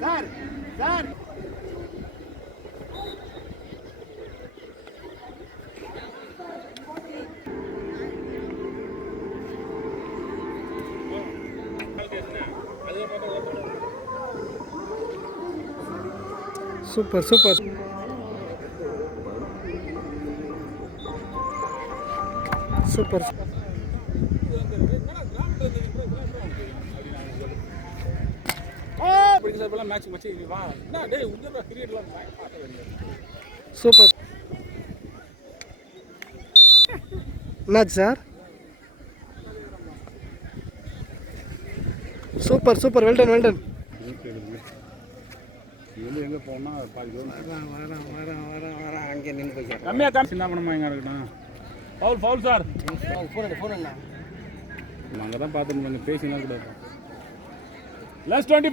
sir sir super super super super என்னாச்சு sir super super well done well done எங்கே போனால் பாதி வரேன் அங்கே நின்று போய்க்கிறேன் கம்மியாக சின்ன பணமாக எங்கே இருக்கட்டும் ஃபவுல் ஃபவுல் சார் ஃபோன் என்ன நாங்கள் தான் பார்த்துட்டு பேசினா கூட +25